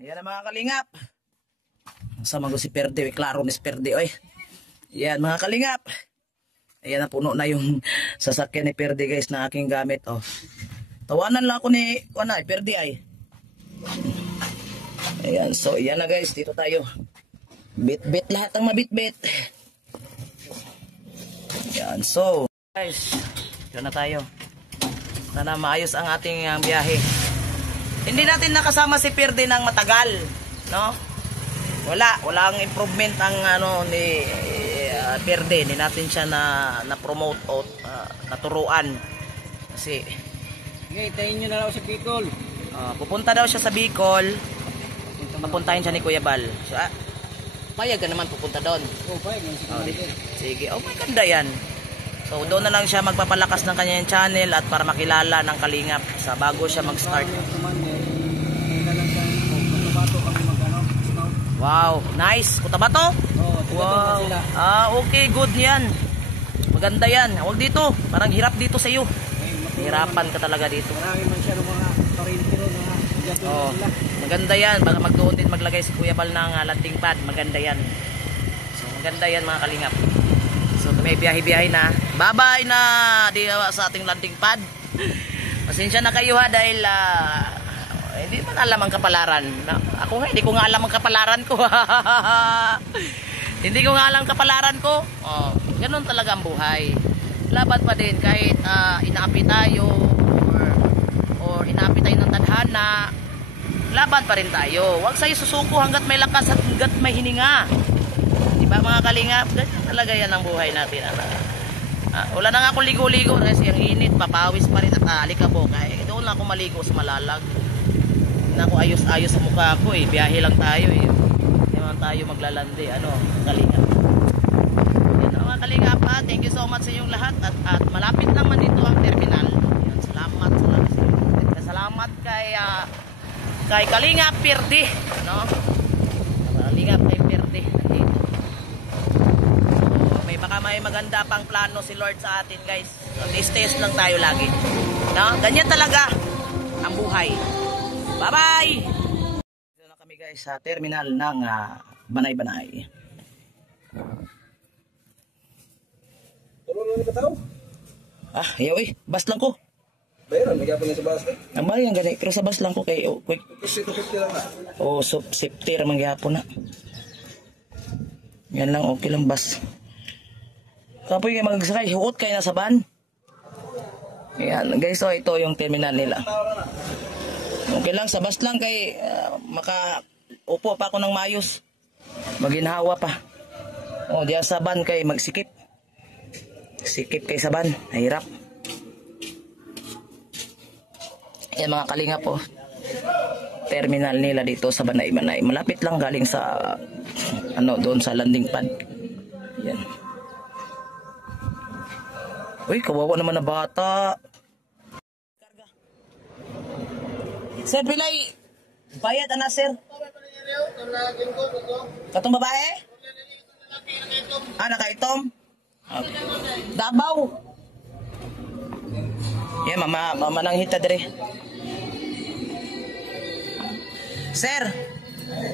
Ayan ang mga kalingap. Sama ko si Perde, klaro ni Perde, oy. Ayan mga kalingap. Ayan na, puno na yung sasakyan ni Perde guys na aking gamit, oh. Tawanan lang ako ni Perde ay. Ayan, so ayan na guys, dito tayo. Bit-bit lahat ang mabit-bit. Ayan, so guys, dito na tayo. Sana maayos ang ating biyahe. Hindi natin nakasama si Perde ng matagal, no? Walang improvement ang ni Perde. Hindi natin siya na promote o naturuan. Kasi tayo nyo na lang sa Bicol. Pupunta daw siya sa Bicol. Papuntahin siya ni Kuya Bal. So, payag ka naman pupunta doon. Payag naman. Sige, maganda yan. So doon na lang siya magpapalakas ng kanyang channel at para makilala ng Kalingap sa bago siya mag-start. Wow, nice. Cotabato? Wow. Okay, good yan. Maganda yan. Huwag dito. Parang hirap dito sa iyo. Hirapan ka talaga dito. Marami man siya ng mga karintiro na maganda yan. Baka magdoon din maglagay si Kuya Bal ng landing pad. Maganda yan. So maganda yan mga Kalingap. So may biyahe-biyahe na. Bye-bye na di sa ating landing pad. Pasensya na kayo ha dahil hindi man alam ang kapalaran. Ako nga, hindi ko nga alam ang kapalaran ko. Hindi ko nga alam ang kapalaran ko. Ganun talaga ang buhay. Laban pa din kahit inaapi tayo or inaapi tayo ng tadhana. Laban pa rin tayo. Huwag sa'yo susuko hanggat may lakas at hanggat may hininga. Diba mga Kalingap? Ganyan talaga yan ang buhay natin. Wala na nga akong ligo-ligo kasi ang init, papawis pa rin at alikabok. Doon lang ako maligo sa malalag. Hindi na ako ayos-ayos sa mukha ko eh. Biyahe lang tayo eh. Hindi naman tayo maglalandi. Kalingap. Yan mga Kalingap ha. Thank you so much sa inyong lahat. At malapit lang man dito ang terminal. Yan, salamat. Salamat kay Kalingap Perde. Kalingap kay Perde. Baka may maganda pang plano si Lord sa atin guys. So, test lang tayo lagi. No? Ganyan talaga ang buhay. Bye bye. Dito na kami guys sa terminal ng Banay-Banay. Tulong lang ka tao? Ayaw eh. Bus lang ko. Bayaran, magyapon na sa bus eh. Ang mali ang gani. Pero sa bus lang ko kay quick. Kasi 250 lang na. So safety ramang gyapon na. Yan lang, okay lang bus. Kapoy kayo magsakay, huot kayo na sa van. Ayan guys, so ito yung terminal nila. Okay lang, sa bus lang kay makaupo pa ako ng mayos. Maginhawa pa. Diyan sa van kay magsikip. Sikip kay sa van, nahirap. Ayan mga Kalingap po. Terminal nila dito sa Banay-Banay. Malapit lang galing sa doon sa landing pad. Ayan. Uy, kawawa naman na bata. Sir, pilay bayad na sir. Katong babae? Nakaitom? Okay. Dabaw. Yan, mama nang hita dire. Sir,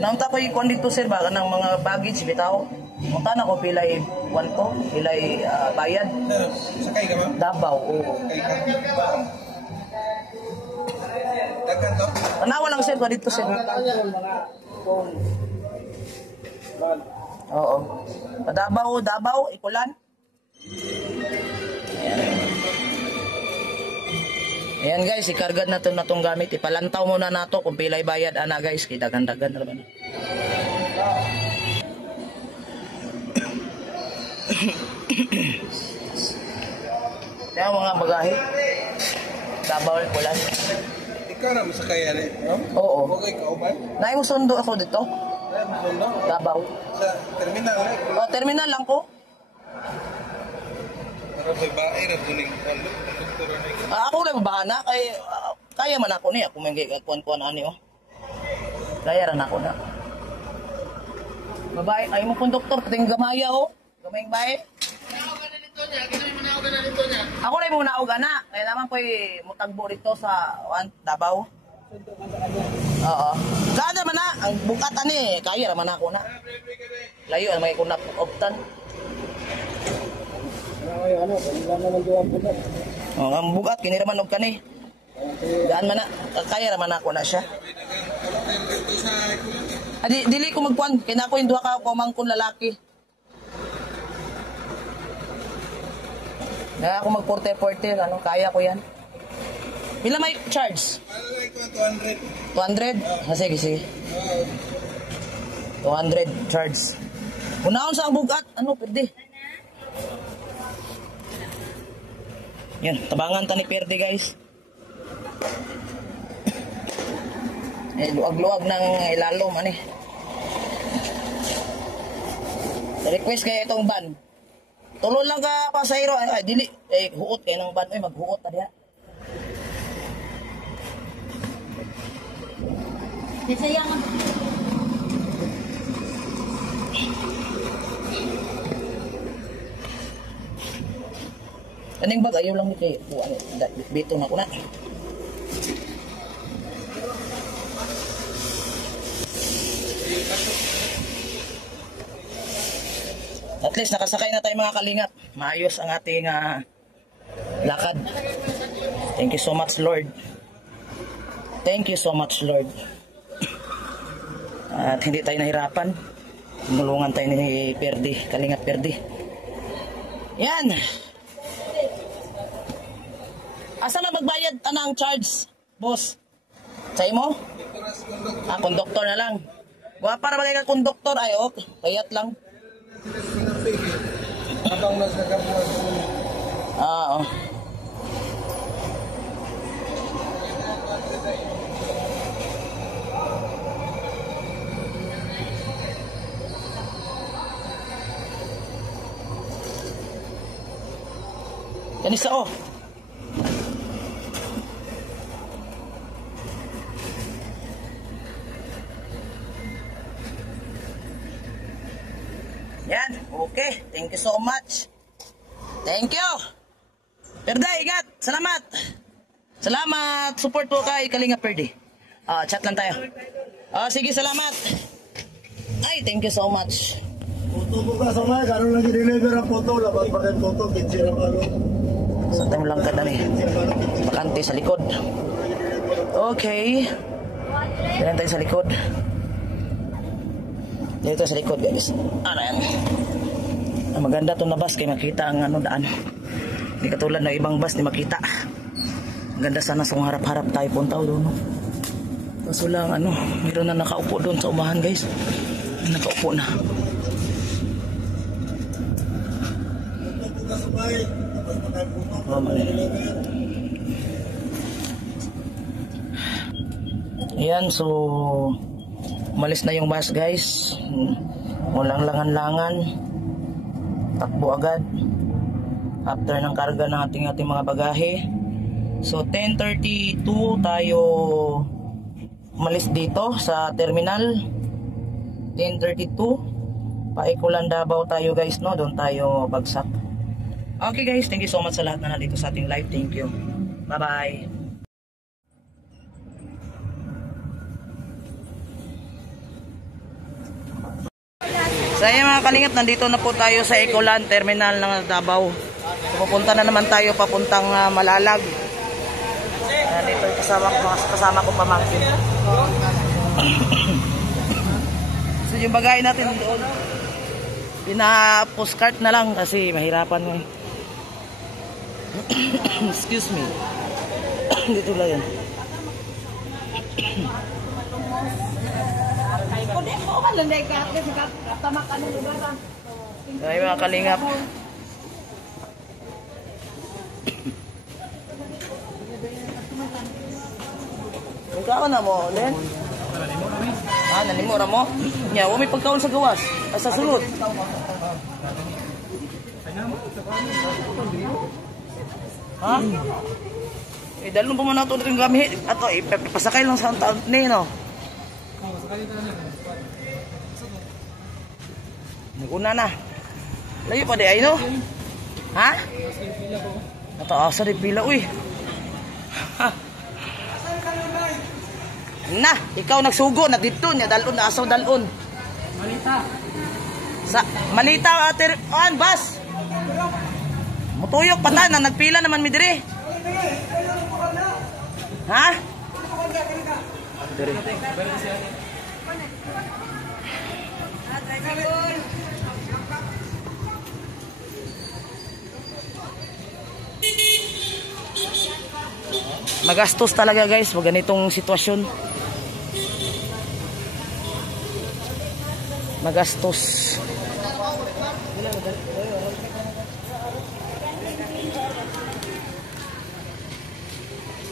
naunta ko ikon dito sir ba ng mga baggage bitaw. Munta na ko pilay wanto, pilay bayad. Sakay ka ba? Dabaw, oo. Dagan to? Tanawa lang sir ko dito sir. Oo. Dabaw, ikulan. Ayan guys, ikargad na itong gamit. Ipalantaw muna nato kung pilay bayad guys. Dagan-dagan na naman. Yan mga bagahe. Dabaw ikulan. Ikaw na masakayan eh, no? Oo. Okay, ikaw ba? Naimusundo ako dito. Musundo? Dabaw. Sa terminal eh? Terminal lang ko. Para may bae na tuling ano? Ako lang bahana kaya man ako niya kung may kuan-kuan ani Kaya ran ako na. Babae, ay mo pong doktor pating gamaya Gamayng bae. Ako lang muna og ana. Kaya naman ko'y mutagbo dito sa Davao. Oo. Gana man na. ang bukat ani, kaya raman ako na. Layo ang may kunap optan. Oh, ang bukat kini raman og kani. Gaan man na, kaya raman ako na siya. Dili ko magkuan, kay na ako yung duha ka kumangkon lalaki. Na ako mag 40-40, ano, kaya ko yan. Pila may charge? 200? Sige, sige. 200 charge. Unaon sa ang bugat, ano, pwede. Yan, tabangan ta ni Perde, guys. Luag-luag ng ilalom, ano eh. Request kayo itong ban. Tulol lang ka, pasayro. Ay, dili. Huot kayo ng ban. Ay, maghuot na diya. Nasayangan. Kaning bag, ayaw lang ni kay bito na ko na. At least nakasakay na tayo mga kalingap. Maayos ang ating lakad. Thank you so much, Lord. Thank you so much, Lord. At hindi tayo nahirapan. Tinulungan tayo ni Perdi, Kalingap Perdi. Yan. Asa na magbayad ang charge, boss? Sa imo? Konduktor na lang. Para bagay ka konduktor, ay okay. Payat lang. Habang mas nagkabuhat ko. Oo. Kanisa oh. Yan, okay. Thank you so much. Thank you. Perday, ingat. Salamat. Salamat. Support po kay Kalinga Perdi. Chat lang tayo. Sige, salamat. Ay, thank you so much. Photo ko ka sa mga, karoon lang i-deliver ang photo, labat pa kayo photo, 15 ang ano. Sa time lang ka dami. Bakante sa likod. Okay. Diyan tayo sa likod. Dito sa likod, guys. Ano yan? Maganda to na bus kaya makita ang ano daan. Hindi katulad ng ibang bus, di makita. Ganda sana sa harap-harap tayo punta doon. No? Kaso lang, ano, mayroon na nakaupo doon sa umahan, guys. Nakaupo na. Oh, ayan, so umalis na yung bus, guys. Walang langan-langan. Takbo agad after ng karga ng ating mga bagahe. So 10:32 tayo umalis dito sa terminal. 10:32 Paikulan Davao tayo, guys, no? Doon tayo bagsak. Okay, guys, thank you so much sa lahat na nandito sa ating live. Thank you. Bye bye. So ayun mga kalingap, nandito na po tayo sa Ecoland Terminal ng Davao. So, pupunta na naman tayo papuntang Malalag. Dito kasama ko pamangkin. So yung bagay natin doon, pina-postcard na lang kasi mahirapan mo. Excuse me. Dito lang yan. Ay mga kalingap. Ikaw na mo, Len? Nalimura mo? Nya, may pagkaon sa gawas. Sa sulod. Ha? Dalon pa man nato yung gamit. Ato, ipasakay lang sa taon ni, no? Naguna na. Layo pa di ay, no? Ha? Ato, asa di pila, uy. Na, ikaw nagsugo na dito nya dalon na asaw dalon. Malita. Sa Malita ate bas. Mutuyok pata na nagpila naman mi diri. Ha? Diri. Magastos talaga guys, wag ganitong sitwasyon. Magastos.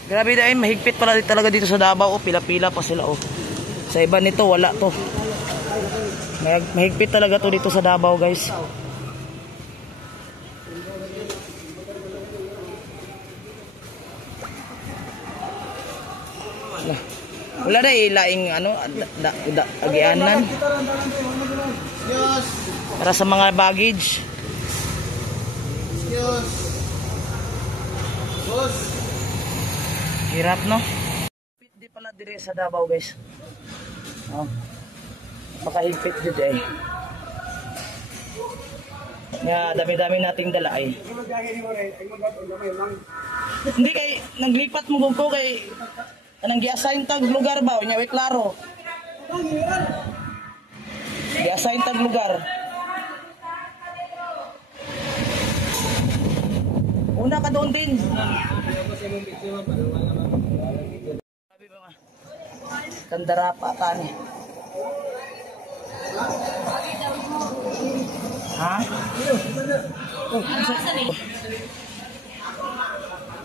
Grabe dahil mahigpit pala talaga dito sa Davao. Pila-pila pa sila oh. Sa iba nito wala to. Mahigpit talaga to dito sa Davao guys. Wala na ilaing ano agianan para sa mga baggage. Hirap no? Di pala dire sa Davao guys. Oh. Baka higpit dito eh. Nga dami-dami nating dala eh. Hindi kay naglipat mo ko kay anong gi-assign tag lugar ba? Nya we klaro. Gi-assign tag lugar. Una ka doon din. Sabi mo nga. Kandarapa tani. Ha?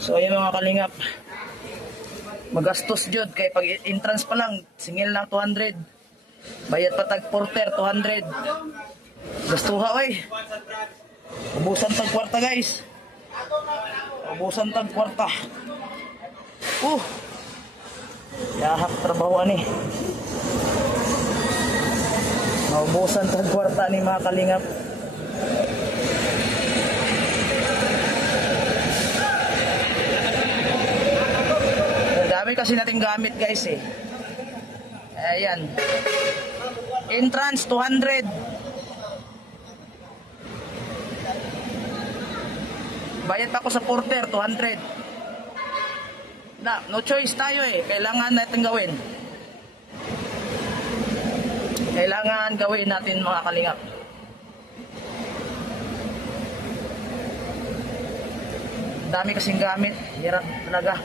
So ayun mga kalingap. Magastos jud kay pag entrance pa lang singil lang 200. Bayad pa tag porter 200. Gastuha oy. Ubusan tag kwarta guys. Ubusan tag kwarta. Yahak trabaho ani. Maubusan tag kwarta ni mga kalingap. Dami kasi nating gamit guys eh. Ayan. Entrance 200. Bayad pa ako sa porter 200. No choice tayo eh. Kailangan natin gawin. Kailangan gawin natin mga kalingap. Dami kasing gamit. Hirap talaga.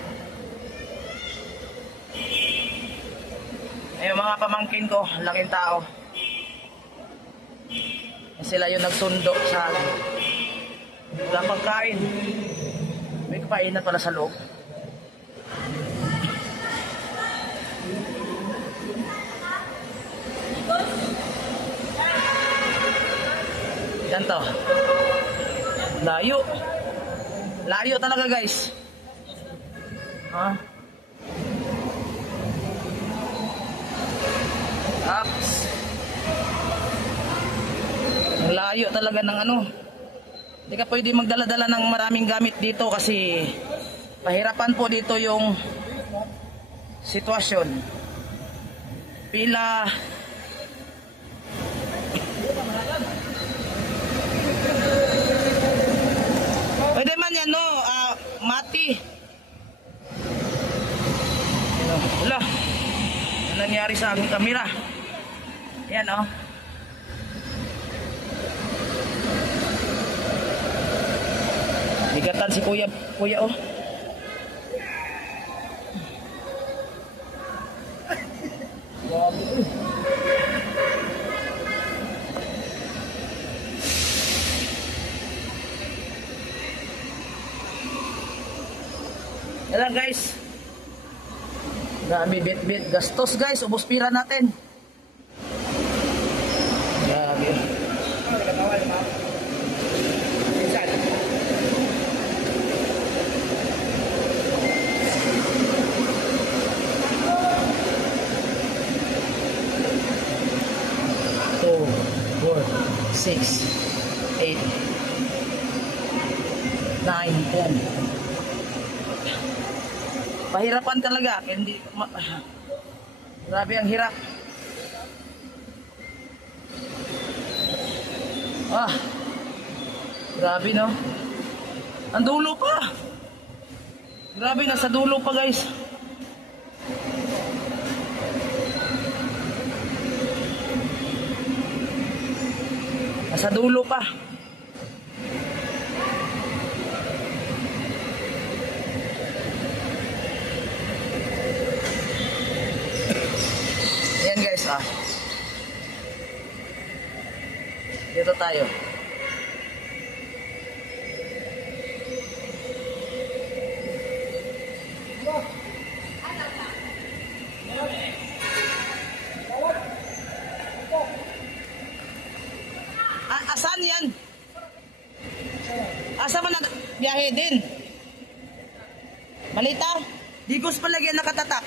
Yung mga pamangkin ko, laking tao. Sila yung nagsundo sa wala pagkain. May kapainan pala sa loob. Yan to. Layo. Layo talaga guys. Ha? Ups. Ang layo talaga ng ano. Hindi ka pwede magdala-dala ng maraming gamit dito kasi pahirapan po dito yung sitwasyon. Pila. Pwede man yan no, mati. Wala. Ano nangyari sa aking kamera? Yan oh. Bigatan si kuya oh. Yan guys. Grabe bit gastos guys, ubos pira natin. Grabe. Two, 4, 6, 8, 9, 10. Pahirapan talaga, hindi Grabe ang hirap. Ah. Grabe no. Ang dulo pa. Grabe, nasa dulo pa guys. Nasa dulo pa. Yan guys ah. Dito tayo. Asan yan? Asa man biyahe din? Malita? Digos pa lagi nakatatak.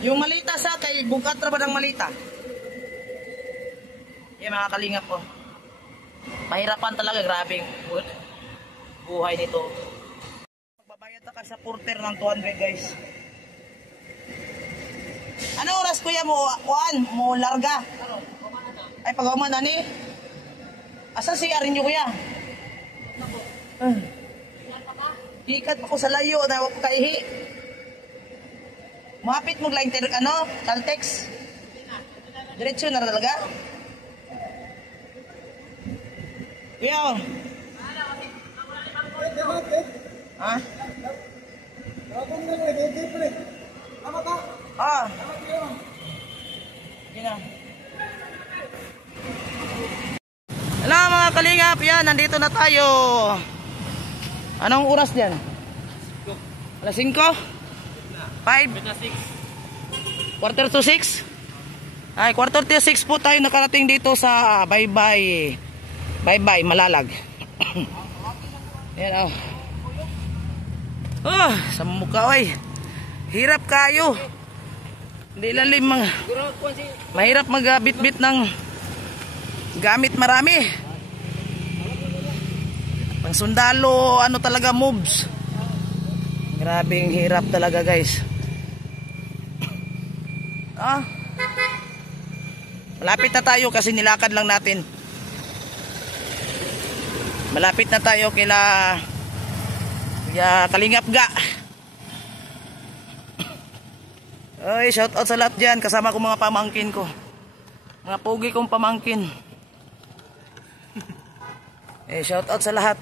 Yung Malita sa kay bukat ra ba ng Malita? Yan mga kalingap po. Mahirapan talaga, grabe buhay nito. Magbabayad na ka sa porter ng 200 guys. Ano oras kuya mo? Mo larga? Ay pag-uman na ni? Asa si arin nyo kuya? Ikat ako sa layo na wako kaihi. Mahapit mo lang Caltex. Diretso na talaga. Kuya. Ha? Ah. Gina. Hello mga kalingap, yan, nandito na tayo. Anong oras diyan? Alas 5? 5? Quarter to 6? Ay, quarter to 6 po tayo nakarating dito sa Baybay. Baybay, Malalag. Yan oh. Oh, sa mukha oy. Hirap kayo. Hindi lalim mga. Mahirap magbitbit ng gamit marami. Pang sundalo, ano talaga moves. Grabing hirap talaga guys. Ah. Malapit na tayo kasi nilakad lang natin. Malapit na tayo kila Kalingap Ga. Ay, shout out sa lahat dyan. Kasama ko mga pamangkin ko. Mga pugi kong pamangkin. Shout out sa lahat.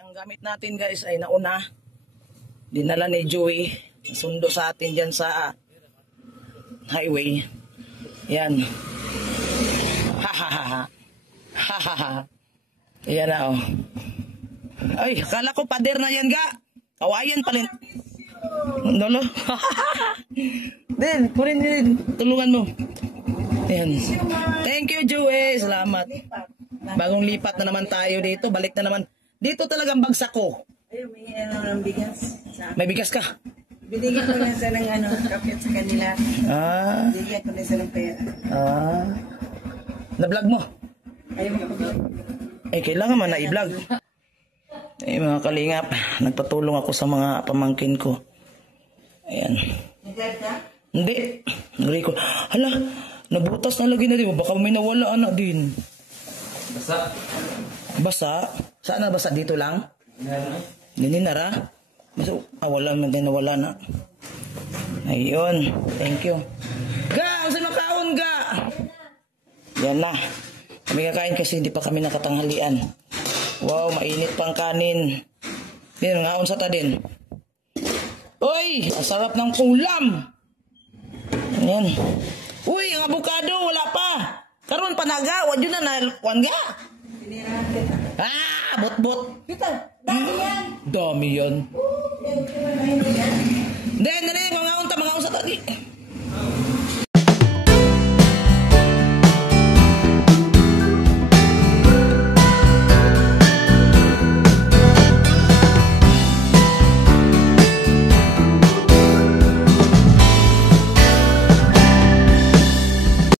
Ang gamit natin guys ay nauna. Dinala ni Joey. Sundo sa atin dyan sa highway. Yan. Hahaha. Hahaha. Yan na oh. Ay, akala ko pader na yan ga. Kawayan pala. Nolo. Din, kunin din. Tulungan mo. Yan. Thank you, Joey. Salamat. Bagong lipat na naman tayo dito. Balik na naman. Dito talagang bagsak ko. Ay, may ng bigas. May bigas ka? Binigyan ko na sa ng kapit sa kanila. Ah. Binigyan ko na sa ng pera. Ah. Na-vlog mo? Ayaw makablog. Kailangan man na i-vlog. Mga kalingap, nagpatulong ako sa mga pamangkin ko. Ayan. Nag-live ka? Hindi. Nag-record. Hala, nabutas na lagi na di ba? Baka may nawala anak din. Basa. Basa? Saan na basa? Dito lang? Nininara? Basta, wala man din nawala na. Ayun. Thank you. Ga! Saan makaon ga? Yan na. Kami kakain kasi hindi pa kami nakatanghalian. Wow, mainit pang kanin. Yan, ngaon sa ta din. Uy, ang sarap ng ulam. Yan. Uy, ang avocado, wala pa. Karon panaga, wad yun na nakuan ga. Ah, bot-bot. Dito, dami yan. Dami yan.